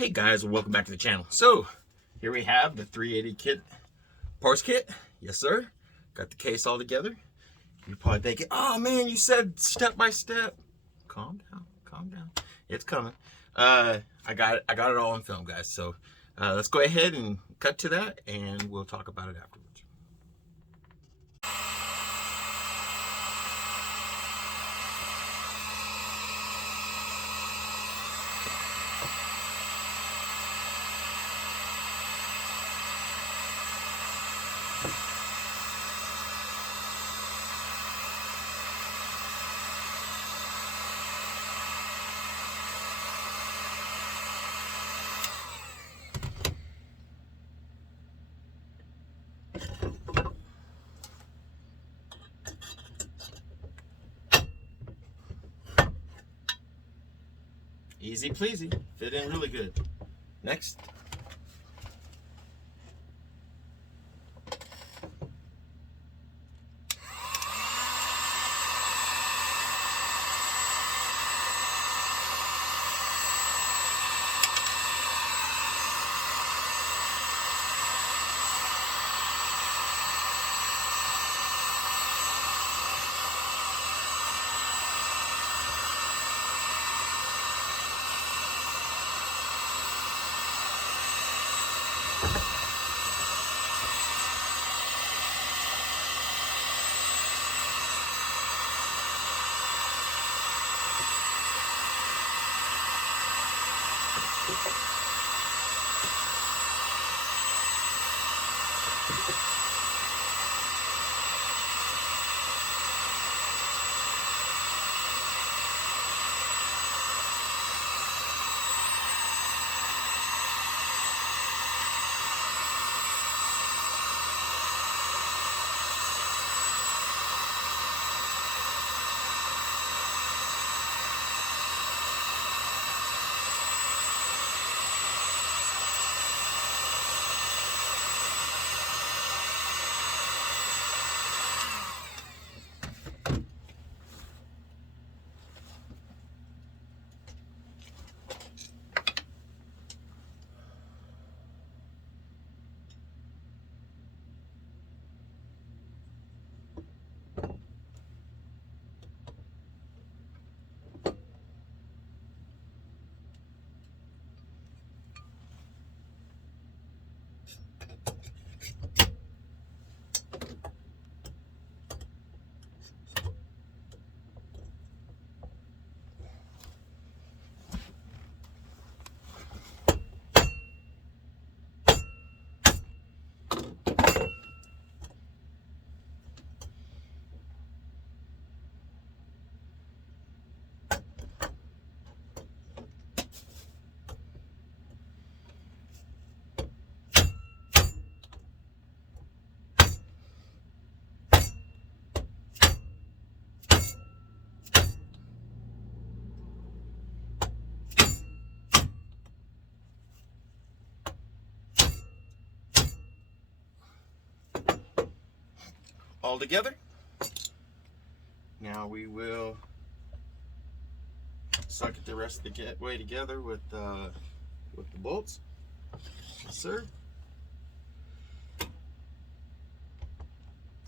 Hey guys, welcome back to the channel. So here we have the 380 kit, parts kit. Yes sir, got the case all together. You're probably thinking, oh man, you said step by step. Calm down, it's coming. I got it all on film, guys. So let's go ahead and cut to that and we'll talk about it afterwards. Easy pleasy, fit in really good. Next. All together. Now we will suck it the rest of the way together with the bolts. Yes, sir.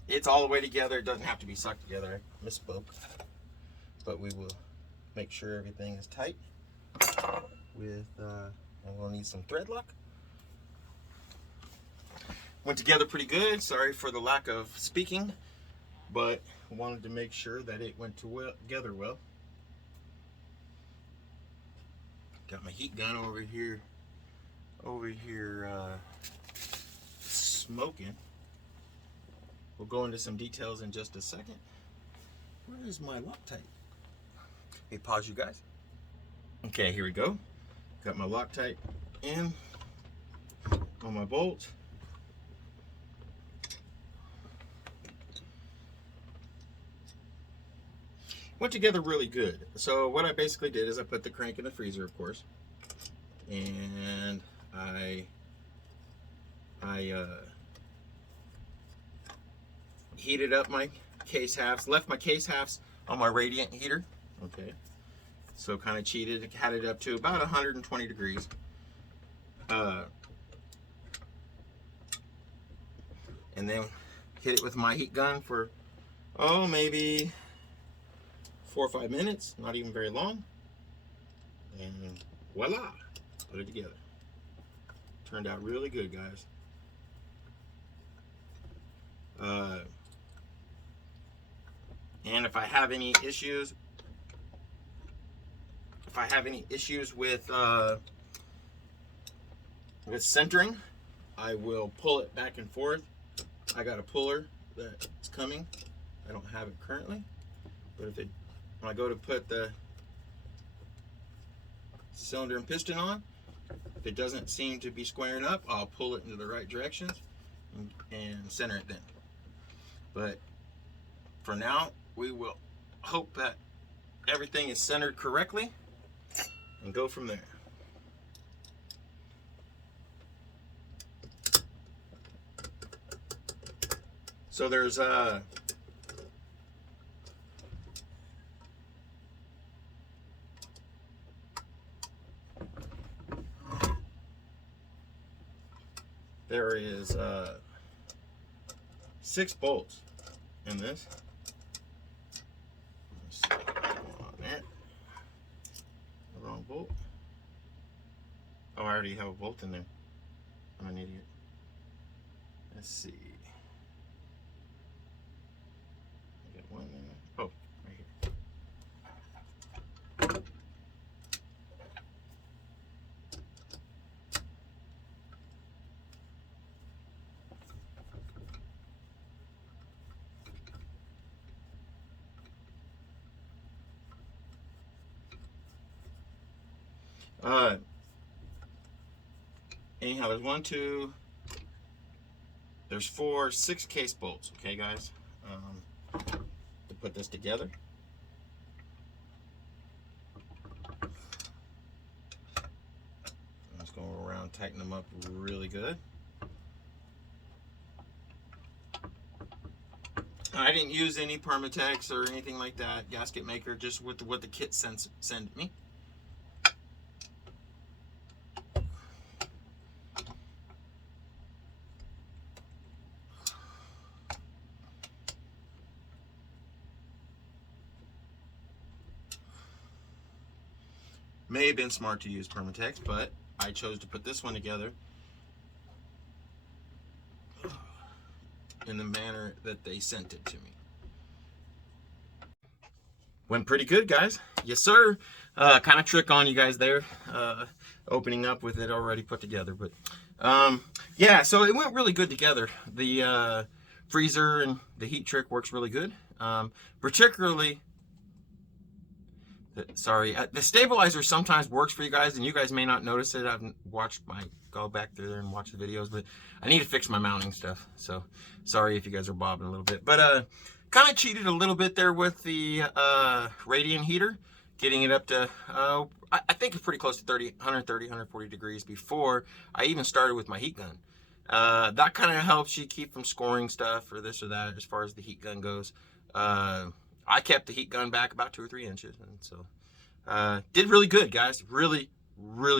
It's all the way together. It doesn't have to be sucked together. I misspoke. But we will make sure everything is tight with, and we'll need some thread lock. Went together pretty good. Sorry for the lack of speaking, but wanted to make sure that it went together well. Got my heat gun over here smoking. We'll go into some details in just a second. Where is my Loctite? Hey, pause you guys. Okay, here we go. Got my Loctite in on my bolt. Went together really good. So what I basically did is I put the crank in the freezer, of course, and I heated up my case halves, left my case halves on my radiant heater. Okay, so kind of cheated, had it up to about 120 degrees. And then hit it with my heat gun for, oh, maybe 4 or 5 minutes, not even very long. And voila, put it together. Turned out really good, guys. And if I have any issues, with centering, I will pull it back and forth. I got a puller that's coming. I don't have it currently, but when I go to put the cylinder and piston on, if it doesn't seem to be squaring up, I'll pull it into the right directions and center it then. But for now, we will hope that everything is centered correctly and go from there. So there's there is 6 bolts in this. Let's see, on there. The wrong bolt. Oh, I already have a bolt in there. I'm an idiot. Let's see. I got one there. Oh, right here. Anyhow, there's 1, 2, there's 4, 6 case bolts, okay guys, to put this together. Let's go around, tighten them up really good. I didn't use any Permatex or anything like that, gasket maker, just with what the kit sent me. May have been smart to use Permatex, but I chose to put this one together in the manner that they sent it to me. Went pretty good, guys. Yes, sir. Kind of trick on you guys there, opening up with it already put together. But yeah, so it went really good together. The freezer and the heat trick works really good. Particularly, the stabilizer sometimes works for you guys, and you guys may not notice it. I've go back through there and watch the videos, but I need to fix my mounting stuff. So sorry if you guys are bobbing a little bit, but kind of cheated a little bit there with the radiant heater, getting it up to I think it's pretty close to 130, 140 degrees before I even started with my heat gun. That kind of helps you keep from scoring stuff or this or that as far as the heat gun goes. I kept the heat gun back about 2 or 3 inches, and so did really good, guys. Really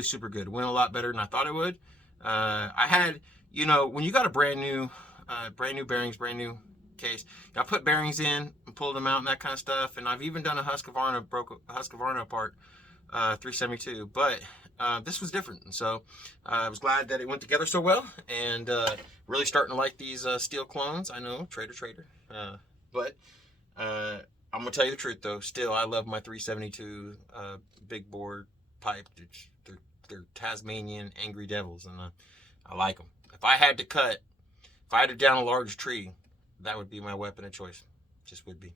super good. Went a lot better than I thought it would. I had, you know, when you got a brand new bearings, brand new case, I put bearings in and pulled them out and that kind of stuff. And I've even done a Husqvarna, broke a Husqvarna apart, 372. But this was different, and so I was glad that it went together so well. And really starting to like these stihl clones. I know, trader. But I'm gonna tell you the truth though. Still, I love my 372 big bore pipe. They're Tasmanian angry devils, and I like them. If I had to down a large tree, that would be my weapon of choice. Just would be,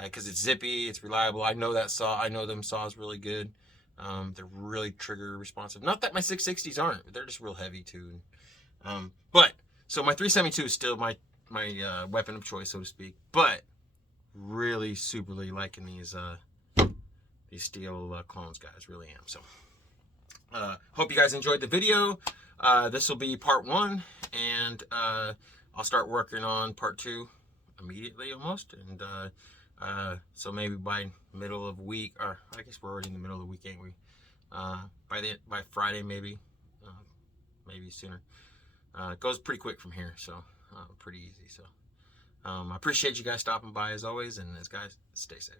because it's zippy, it's reliable. I know that saw. I know them saws really good. They're really trigger responsive. Not that my 660s aren't. They're just real heavy too. But so my 372 is still my weapon of choice, so to speak. But really superly liking these stihl clones, guys. Really am. So hope you guys enjoyed the video. This will be part 1, and I'll start working on part 2 immediately almost. And so maybe by middle of week, or I guess we're already in the middle of the week, ain't we? By Friday maybe, maybe sooner. It goes pretty quick from here, so pretty easy. So I appreciate you guys stopping by as always, and as guys, stay safe.